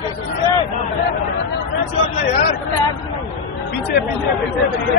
यार पीछे पीछे पीछे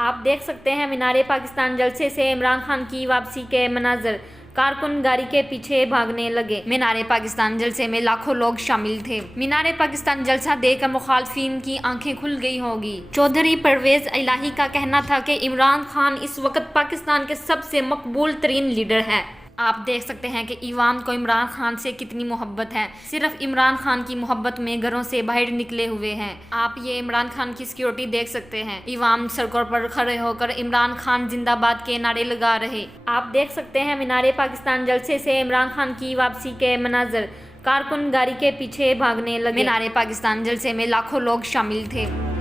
आप देख सकते हैं मीनारे पाकिस्तान जलसे से इमरान खान की वापसी के मनाजर। कारकुन गाड़ी के पीछे भागने लगे। मीनारे पाकिस्तान जलसे में लाखों लोग शामिल थे। मीनारे पाकिस्तान जलसा देखकर मुखालफिन की आंखें खुल गई होगी। चौधरी परवेज इलाही का कहना था कि इमरान खान इस वक्त पाकिस्तान के सबसे मकबूल तरीन लीडर है। आप देख सकते हैं कि इवाम को इमरान खान से कितनी मोहब्बत है। सिर्फ इमरान खान की मोहब्बत में घरों से बाहर निकले हुए हैं। आप ये इमरान खान की सिक्योरिटी देख सकते हैं। इवाम सड़कों पर खड़े होकर इमरान खान जिंदाबाद के नारे लगा रहे। आप देख सकते हैं मीनारे पाकिस्तान जलसे से इमरान खान की वापसी के मनाजर। कारकुन गाड़ी के पीछे भागने लगे। मीनारे पाकिस्तान जलसे में लाखों लोग शामिल थे।